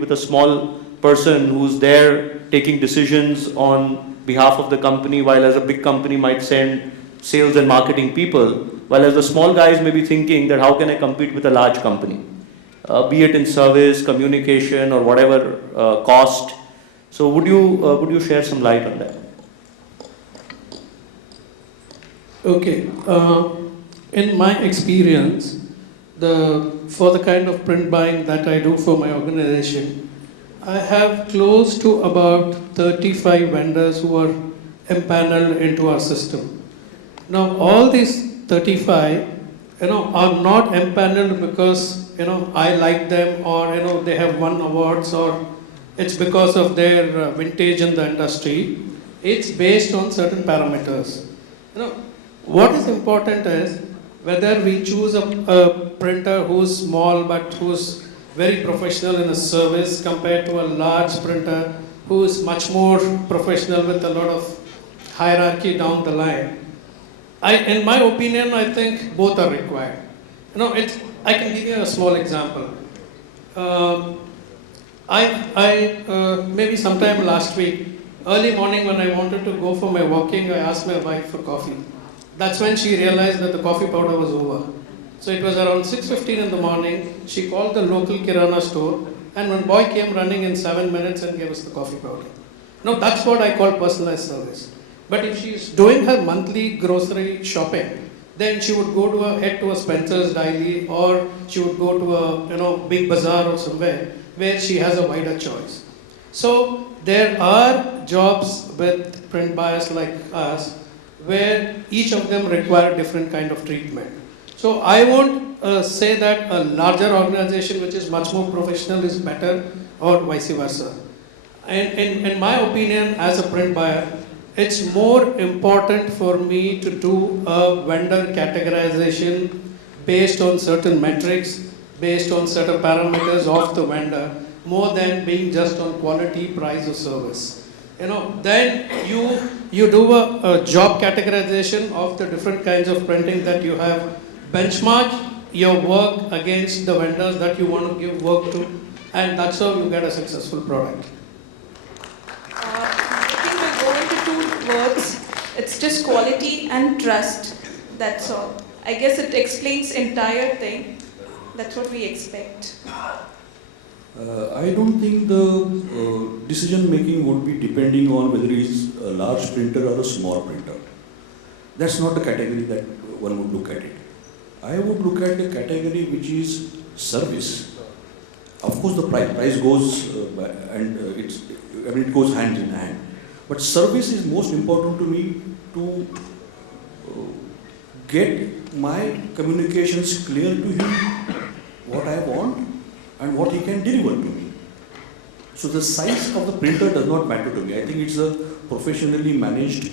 with a small person who's there taking decisions on behalf of the company, while as a big company might send sales and marketing people, while as the small guys may be thinking that how can I compete with a large company, be it in service, communication, or whatever cost. So would you share some light on that? Okay. In my experience, for the kind of print buying that I do for my organization, I have close to about 35 vendors who are empaneled into our system. Now, all these 35, are not empaneled because, I like them, or, they have won awards, or it's because of their vintage in the industry. It's based on certain parameters. What is important is whether we choose a printer who's small but who's very professional in a service compared to a large printer who is much more professional with a lot of hierarchy down the line. In my opinion, I think both are required. I can give you a small example. Maybe sometime last week, early morning when I wanted to go for my walking, I asked my wife for coffee. That's when she realized that the coffee powder was over. So it was around 6:15 in the morning. She called the local Kirana store, and one boy came running in 7 minutes and gave us the coffee powder. Now that's what I call personalized service. But if she's doing her monthly grocery shopping, then she would head to a Spencer's daily, or she would go to a big bazaar or somewhere where she has a wider choice. So there are jobs with print buyers like us where each of them require different kind of treatment. So I won't say that a larger organization which is much more professional is better, or vice versa. And in my opinion, as a print buyer, it's more important for me to do a vendor categorization based on certain metrics, based on certain parameters of the vendor, more than being just on quality, price, or service. Then you do a job categorization of the different kinds of printing that you have, benchmark your work against the vendors that you want to give work to, and that's how you get a successful product. I think we go into two words. It's just quality and trust. That's all. I guess it explains entire thing. That's what we expect. I don't think the decision making would be depending on whether it's a large printer or a small printer. That's not the category that one would look at it. I would look at the category which is service. Of course, the price goes it goes hand in hand. But service is most important to me to get my communications clear to him, what I want and what he can deliver to me. So the size of the printer does not matter to me. I think it's a professionally managed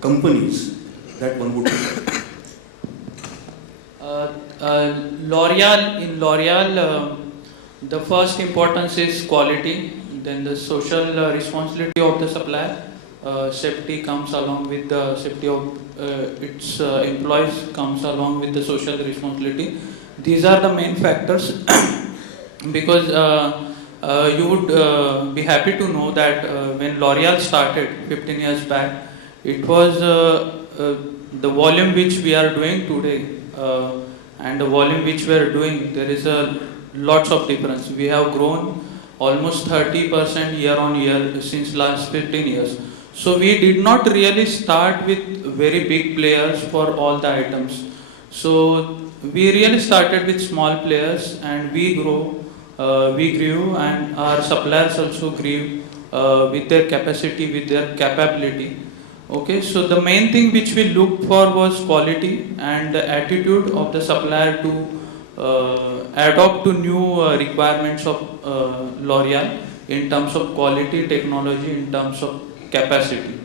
companies that one would do. L'Oreal, the first importance is quality, then the social responsibility of the supplier. Safety comes along with the safety of its employees, comes along with the social responsibility. These are the main factors. Because you would be happy to know that when L'Oreal started 15 years back, it was the volume which we are doing today and the volume which we are doing, there is lots of difference. We have grown almost 30% year on year since last 15 years. So we did not really start with very big players for all the items. So we really started with small players, and we grew, and our suppliers also grew with their capacity, with their capability. Okay, so the main thing which we looked for was quality and the attitude of the supplier to adopt to new requirements of L'Oreal in terms of quality, technology, in terms of capacity.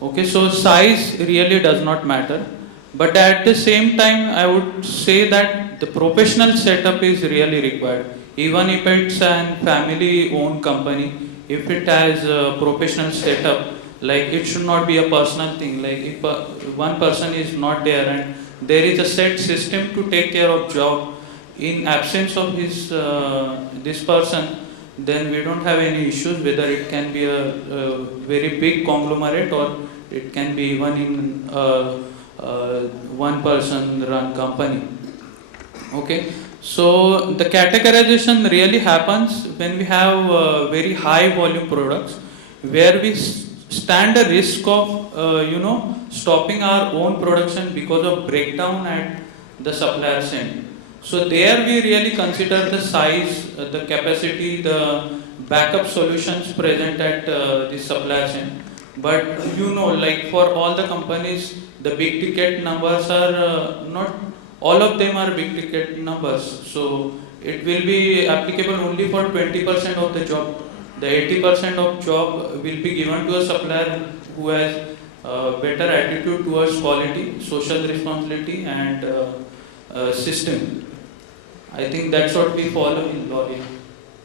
Okay, so size really does not matter. But at the same time, I would say that the professional setup is really required. Even if it's a family-owned company, if it has a professional setup, like it should not be a personal thing. Like if one person is not there and there is a set system to take care of job, in absence of his this person, then we don't have any issues whether it can be a very big conglomerate or it can be even in one person run company. Okay, so the categorization really happens when we have very high volume products where we stand a risk of stopping our own production because of breakdown at the supplier's end. So there we really consider the size, the capacity, the backup solutions present at the supplier's end. But like for all the companies, the big ticket numbers are not all of them are big ticket numbers. So it will be applicable only for 20% of the job. The 80% of job will be given to a supplier who has better attitude towards quality, social responsibility, and system. I think that's what we follow in L'Oreal.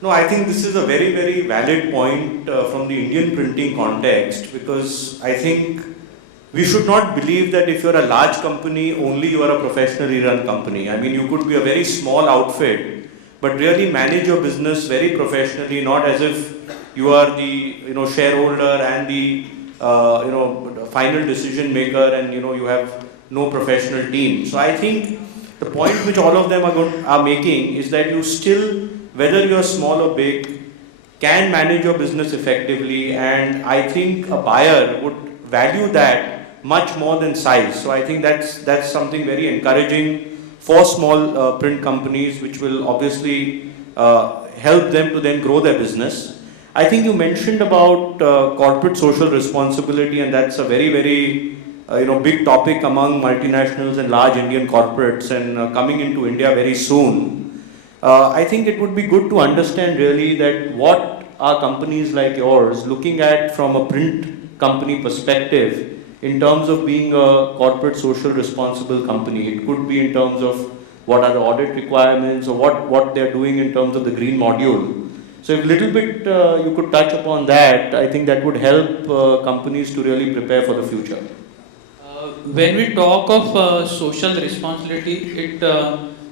No, I think this is a very, very valid point from the Indian printing context, because I think we should not believe that if you're a large company, only you are a professionally run company. I mean, you could be a very small outfit, but really manage your business very professionally, not as if you are the shareholder and the final decision maker, and you have no professional team. So I think the point which all of them are making is that you still, whether you're small or big, can manage your business effectively, and I think a buyer would value that much more than size. So I think that's something very encouraging for small print companies, which will obviously help them to then grow their business. I think you mentioned about corporate social responsibility, and that's a very, very big topic among multinationals and large Indian corporates, and coming into India very soon. I think it would be good to understand really that what are companies like yours looking at from a print company perspective in terms of being a corporate social responsible company. It could be in terms of what are the audit requirements, or what they're doing in terms of the green module. So if a little bit you could touch upon that, I think that would help companies to really prepare for the future. When we talk of social responsibility, it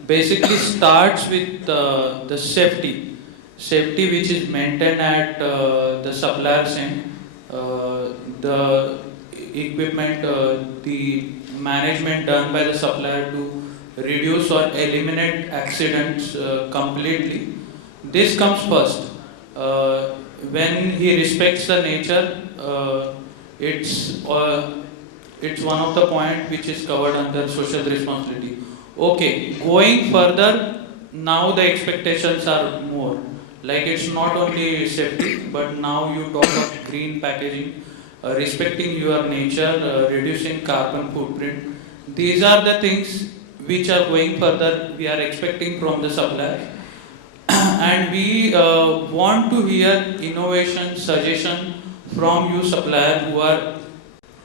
basically starts with the safety which is maintained at the supplier's end, the equipment, the management done by the supplier to reduce or eliminate accidents completely. This comes first. When he respects the nature, it's one of the point which is covered under social responsibility. Okay, going further, now the expectations are more. Like it's not only safety, but now you talk of green packaging, respecting your nature, reducing carbon footprint. These are the things which are going further. We are expecting from the supplier, and we want to hear innovation, suggestion from you supplier who are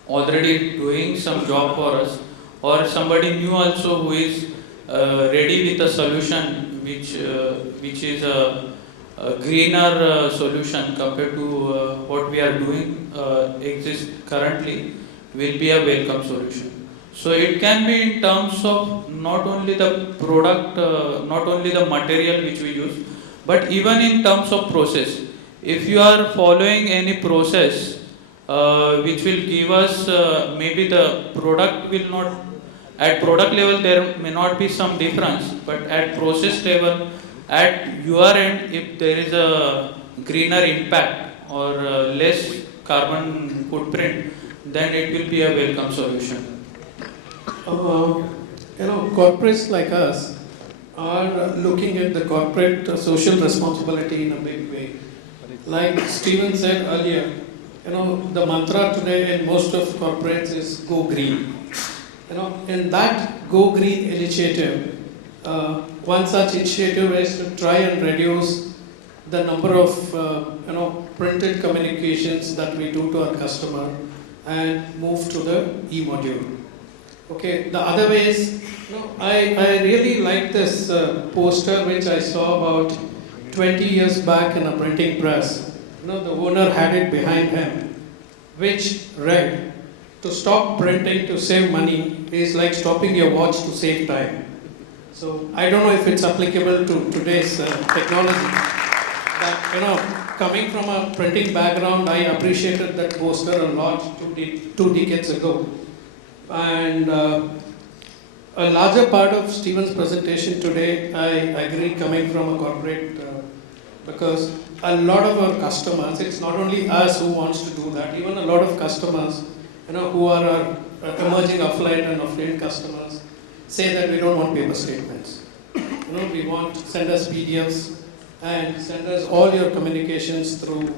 already doing some job for us, or somebody new also who is ready with a solution which is a greener solution compared to what we are doing exists currently, will be a welcome solution. So it can be in terms of not only the product, not only the material which we use, but even in terms of process. If you are following any process which will give us maybe the product will not, at product level there may not be some difference, but at process level, at your end, if there is a greener impact or less carbon footprint, then it will be a welcome solution. Corporates like us are looking at the corporate social responsibility in a big way. Like Steven said earlier, the mantra today in most of corporates is go green. In that go green initiative, one such initiative is to try and reduce the number of printed communications that we do to our customer and move to the e-module. Okay, the other way is, I really like this poster which I saw about 20 years back in a printing press. The owner had it behind him, which read, to stop printing to save money is like stopping your watch to save time. So I don't know if it's applicable to today's technology, that, coming from a printing background, I appreciated that poster a lot 2 decades ago. And a larger part of Stephen's presentation today, I agree, coming from a corporate, because a lot of our customers, it's not only us who wants to do that, even a lot of customers, who are our emerging affluent and affluent customers, say that we don't want paper statements. We want, send us PDFs and send us all your communications through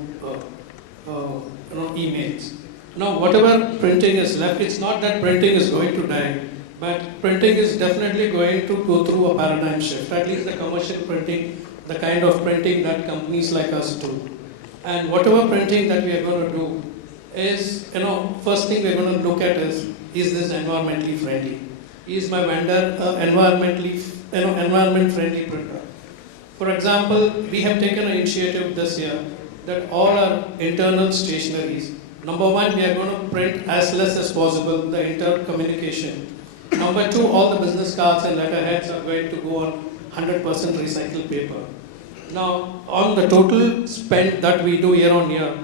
emails. Now, whatever printing is left, it's not that printing is going to die, but printing is definitely going to go through a paradigm shift, at least the commercial printing, the kind of printing that companies like us do. And whatever printing that we are going to do is, first thing we're going to look at is this environmentally friendly? Is my vendor environment friendly printer? For example, we have taken an initiative this year that all our internal stationaries, number one, we are going to print as less as possible the internal communication. Number two, all the business cards and letterheads are going to go on 100% recycled paper. Now, on the total spend that we do year on year,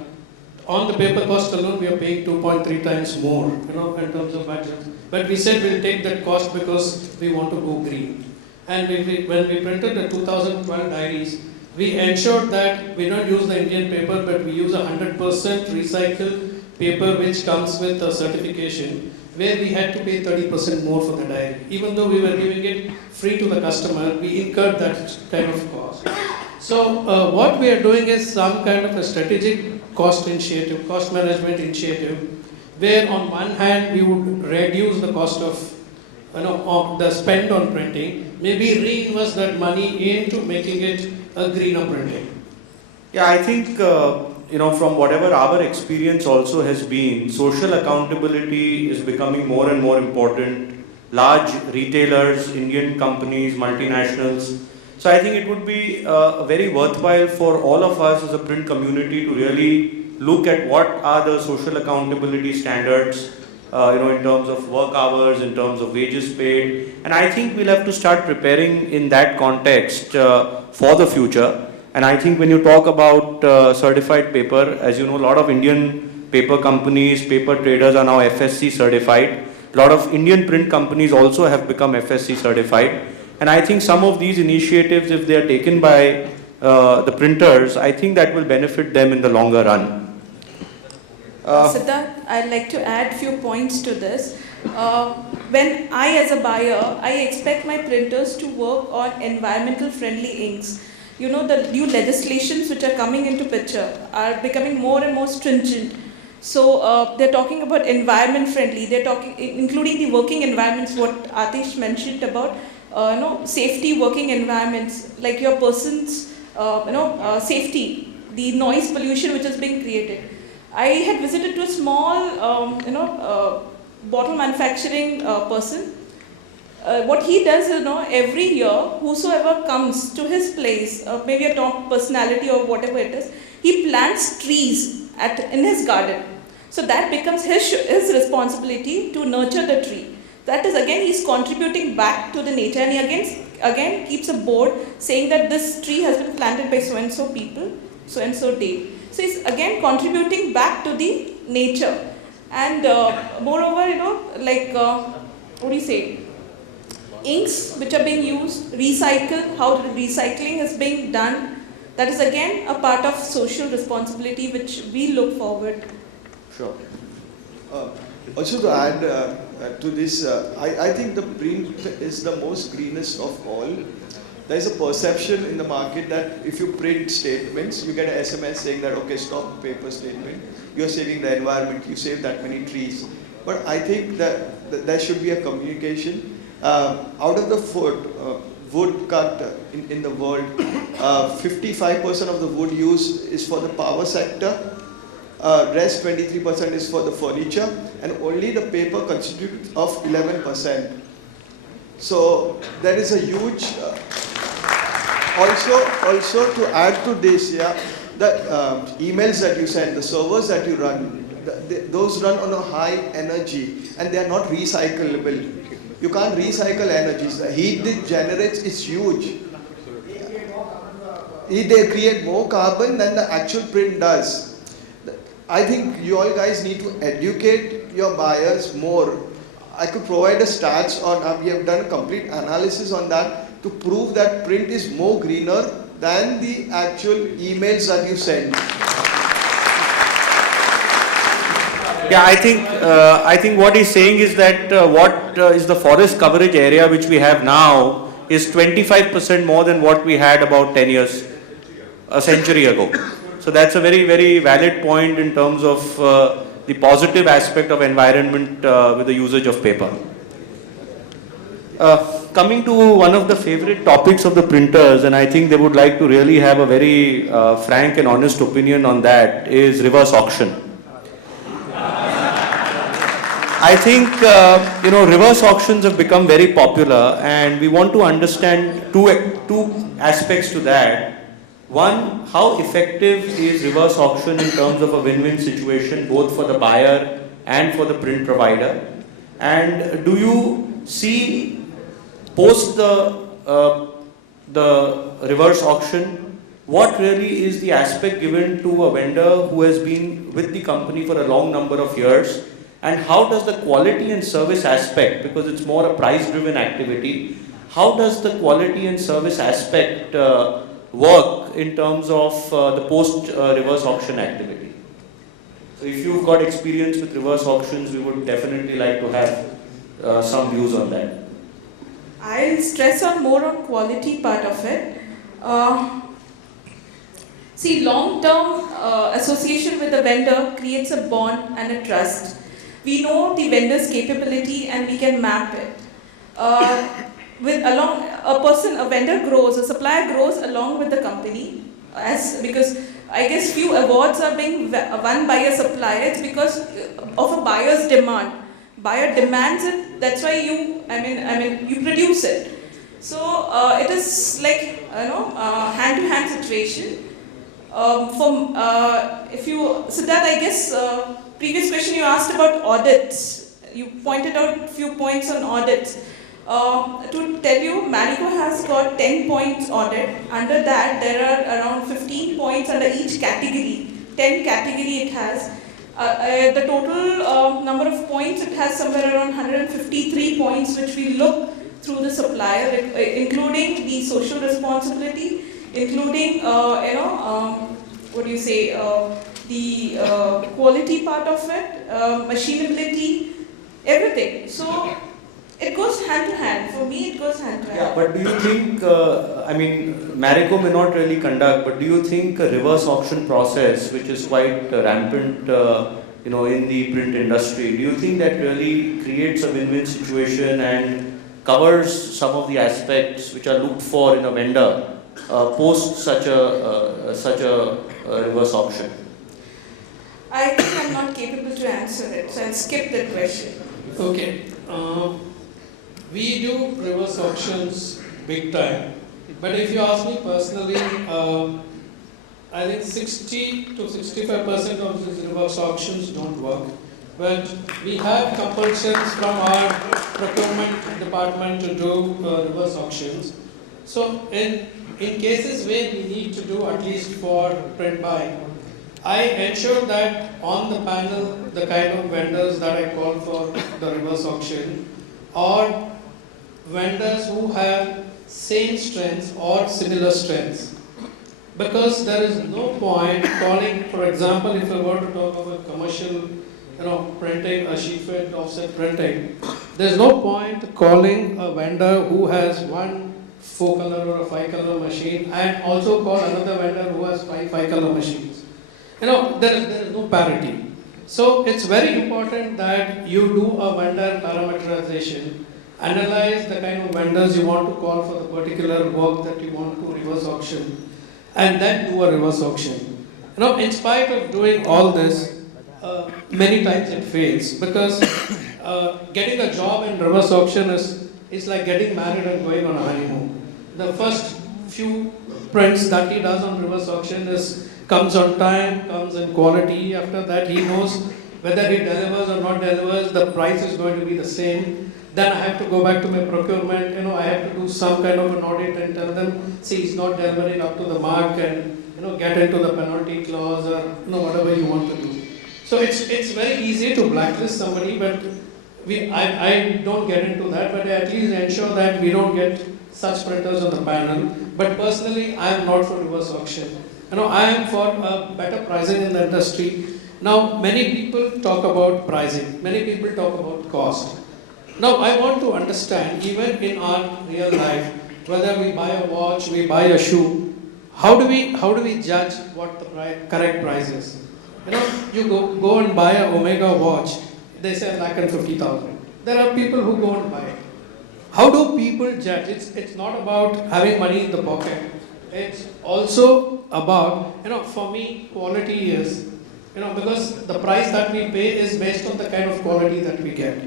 on the paper cost alone, we are paying 2.3 times more, in terms of budget. But we said we'll take that cost because we want to go green. And when we printed the 2012 diaries, we ensured that we don't use the Indian paper, but we use 100% recycled paper which comes with a certification, where we had to pay 30% more for the diary. Even though we were giving it free to the customer, we incurred that kind of cost. So what we are doing is some kind of a strategic cost initiative, cost management initiative, where on one hand we would reduce the cost of the spend on printing, maybe reinvest that money into making it a greener printing. Yeah, I think, from whatever our experience also has been, social accountability is becoming more and more important. Large retailers, Indian companies, multinationals. So I think it would be very worthwhile for all of us as a print community to really look at what are the social accountability standards, in terms of work hours, in terms of wages paid. And I think we'll have to start preparing in that context for the future. And I think when you talk about certified paper, as you know, a lot of Indian paper companies, paper traders are now FSC certified. A lot of Indian print companies also have become FSC certified. And I think some of these initiatives, if they are taken by the printers, I think that will benefit them in the longer run. Siddharth, I'd like to add few points to this. When I, as a buyer, I expect my printers to work on environmental friendly inks. The new legislations which are coming into picture are becoming more and more stringent. So they're talking about environment friendly. They're talking, including the working environments, what Atish mentioned about, safety working environments, like your person's, safety, the noise pollution which is being created. I had visited to a small, bottle manufacturing person. What he does is, every year, whosoever comes to his place, maybe a top personality or whatever it is, he plants trees in his garden. So that becomes his responsibility to nurture the tree. That is, again, he's contributing back to the nature, and he again keeps a board saying that this tree has been planted by so-and-so people, so-and-so date. So he's again contributing back to the nature. And moreover, what do you say? Inks which are being used, recycle, how the recycling is being done. That is again a part of social responsibility which we look forward. Sure. Also to add to this, I think the print is the most greenest of all. There is a perception in the market that if you print statements, you get an SMS saying that, okay, stop the paper statement. You're saving the environment, you save that many trees. But I think that there should be a communication. Out of the wood cut in the world, 55% of the wood used is for the power sector. Rest 23% is for the furniture, and only the paper constitutes of 11%. So there is a huge. Also to add to this, the emails that you send, the servers that you run, those run on a high energy, and they are not recyclable. You can't recycle energies. The heat it generates is huge. they create more carbon than the actual print does. I think you all guys need to educate your buyers more. I could provide a stats on, we have done a complete analysis on that to prove that print is more greener than the actual emails that you send. Yeah, I think what he's saying is that what is the forest coverage area which we have now is 25% more than what we had about 10 years, a century ago. So that's a very, very valid point in terms of the positive aspect of environment with the usage of paper. Coming to one of the favorite topics of the printers, and I think they would like to really have a very frank and honest opinion on that, is reverse auction. I think, reverse auctions have become very popular, and we want to understand two aspects to that. One, how effective is reverse auction in terms of a win-win situation, both for the buyer and for the print provider? And do you see, post the reverse auction, what really is the aspect given to a vendor who has been with the company for a long number of years? And how does the quality and service aspect, because it's more a price-driven activity, how does the quality and service aspect work in terms of the post-reverse auction activity? So if you've got experience with reverse auctions, we would definitely like to have some views on that. I'll stress on more on quality part of it. See, long-term association with the vendor creates a bond and a trust. We know the vendor's capability and we can map it. A vendor grows, a supplier grows along with the company, because I guess few awards are being won by a supplier. It's because of a buyer's demand. Buyer demands it. That's why you produce it. So it is like hand-to-hand situation. Siddharth, I guess previous question you asked about audits. You pointed out a few points on audits. To tell you, Marico has got 10 points audit. Under that, there are around 15 points under each category. 10 category it has. The total number of points, it has somewhere around 153 points, which we look through the supplier, including the social responsibility, including, the quality part of it, machinability, everything. So it goes hand to hand. For me, it goes hand to hand. Yeah, but do you think, Marico may not really conduct, but do you think a reverse auction process, which is quite rampant, in the print industry, do you think that really creates a win-win situation and covers some of the aspects which are looked for in a vendor post such a reverse auction? I think I'm not capable to answer it, so I'll skip that question. Okay. We do reverse auctions big time. But if you ask me personally, I think 60 to 65% of these reverse auctions don't work. But we have compulsions from our procurement department to do reverse auctions. So in cases where we need to do at least for print buy, I ensure that on the panel, the kind of vendors that I call for the reverse auction are vendors who have same strengths or similar strengths. Because there is no point calling, for example, if I were to talk about commercial, printing, a sheet fed offset printing, there's no point calling a vendor who has one 4-color or a 5-color machine and also call another vendor who has 5-color machines. There is no parity. So it's very important that you do a vendor parameterization, analyze the kind of vendors you want to call for the particular work that you want to reverse auction, and then do a reverse auction. In spite of doing all this, many times it fails because getting a job in reverse auction is like getting married and going on a honeymoon. The first few prints that he does on reverse auction comes on time, comes in quality. After that, he knows whether he delivers or not delivers, the price is going to be the same. Then I have to go back to my procurement, I have to do some kind of an audit and tell them, see, it's not delivering up to the mark and, get into the penalty clause or, whatever you want to do. So it's very easy to blacklist somebody, but I don't get into that, but I at least ensure that we don't get such printers on the panel. But personally, I am not for reverse auction. I am for better pricing in the industry. Now, many people talk about pricing. Many people talk about cost. Now, I want to understand, even in our real life, whether we buy a watch, we buy a shoe, how do we judge what the correct price is? You go and buy a Omega watch, they say 1,50,000. There are people who go and buy it. How do people judge? It's not about having money in the pocket. It's also about, for me, quality is, because the price that we pay is based on the kind of quality that we get.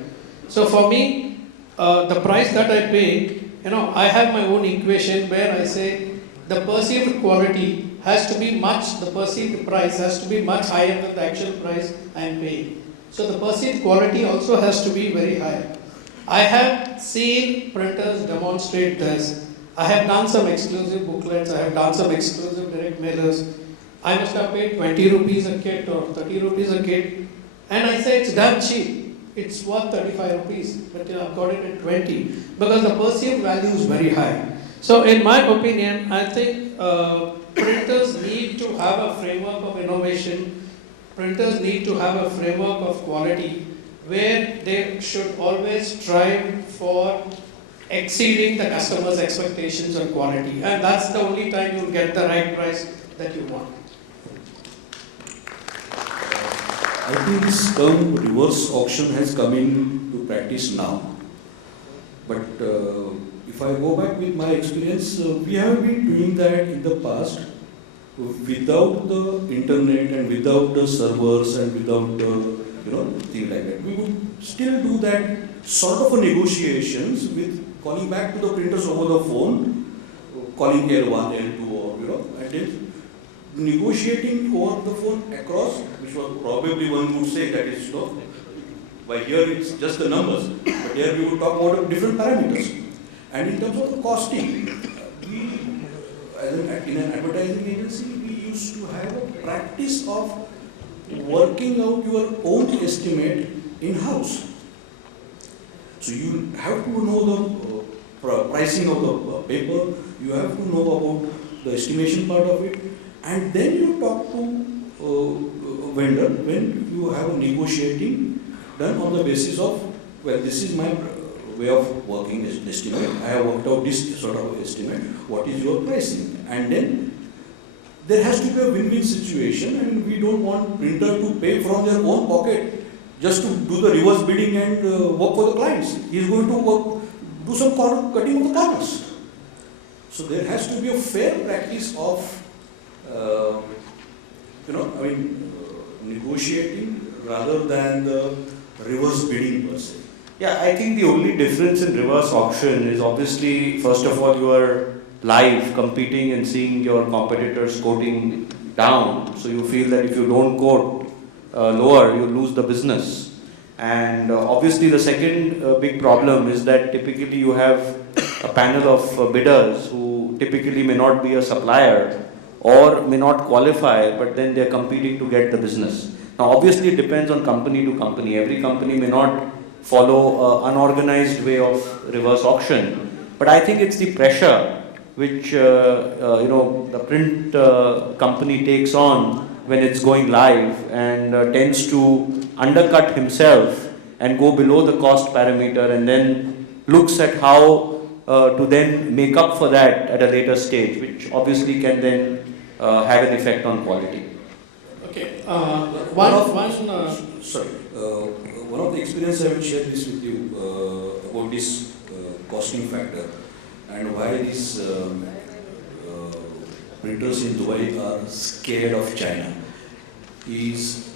So for me, the price that I pay, I have my own equation where I say the perceived quality has to be the perceived price has to be much higher than the actual price I am paying. So the perceived quality also has to be very high. I have seen printers demonstrate this. I have done some exclusive booklets, I have done some exclusive direct mailers. I must have paid 20 rupees a kit or 30 rupees a kit, and I say it's damn cheap. It's worth 35 rupees, but I've got it at 20 because the perceived value is very high. So in my opinion, I think printers need to have a framework of innovation. Printers need to have a framework of quality where they should always strive for exceeding the customer's expectations on quality. And that's the only time you'll get the right price that you want. I think this term reverse auction has come into practice now. But if I go back with my experience, we have been doing that in the past without the internet and without the servers and without the thing like that. We would still do that sort of a negotiations with calling back to the printers over the phone, calling L1, L2 or and then negotiating over the phone across, which was probably one would say that is by here it's just the numbers, but here we would talk about different parameters. And in terms of the costing, we, in an advertising agency, we used to have a practice of working out your own estimate in-house. So you have to know the pricing of the paper, you have to know about the estimation part of it, and then you talk to vendor when you have negotiating done on the basis of, well, this is my way of working estimate. I have worked out this sort of estimate. What is your pricing? And then there has to be a win-win situation, and we don't want printer to pay from their own pocket just to do the reverse bidding and work for the clients. He is going to do some cutting of the corners. So there has to be a fair practice of, negotiating rather than the reverse bidding per se. Yeah, I think the only difference in reverse auction is obviously, first of all, you are live competing and seeing your competitors quoting down. So you feel that if you don't quote lower, you lose the business. And obviously the second big problem is that typically you have a panel of bidders who typically may not be a supplier or may not qualify, but then they're competing to get the business. Now obviously it depends on company to company. Every company may not follow an unorganized way of reverse auction. But I think it's the pressure which the print company takes on when it's going live and tends to undercut himself and go below the cost parameter and then looks at how to then make up for that at a later stage, which obviously can then have an effect on quality. Okay. One of the experiences I will share this with you about this costing factor and why these printers in Dubai are scared of China is